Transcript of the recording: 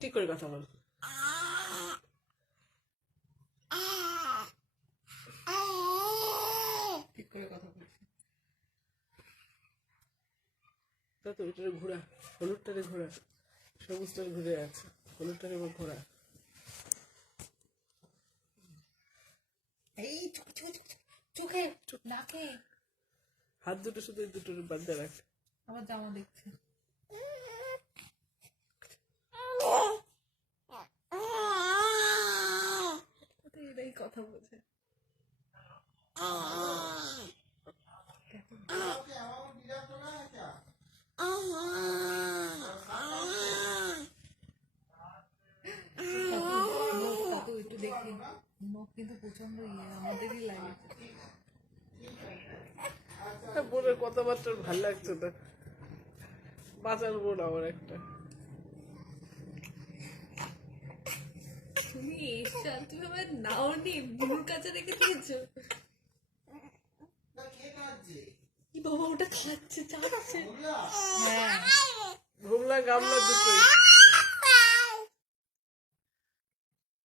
ঠিক করে কথা বল। ঠিক করে কথা বলছি তা তো ওইটারে ঘোরা, হলুদটারে ঘোরা, সবুজটারে ঘুরে আছে, হলুদটারে ঘোরা। এই চোখে নাকে হাত দুটো শুধু দুটোর বাদ রাখ। আমার জামা দেখছে। এটাই কথা বলছে। একটু দেখি নখ কিন্তু প্রচন্ড আমাদেরই লাগে। বোনের কথাবার্তা ভাল লাগছে না, বাঁচার বোন আমার একটা। তুমি এসছো, তুমি আমার নাও নি বুনুর কাছে রেখে দিয়েছো। কি বাবা ওটা খাচ্ছে, চাচ্ছে। হ্যাঁ ঘুমলা গামলা দুটোই।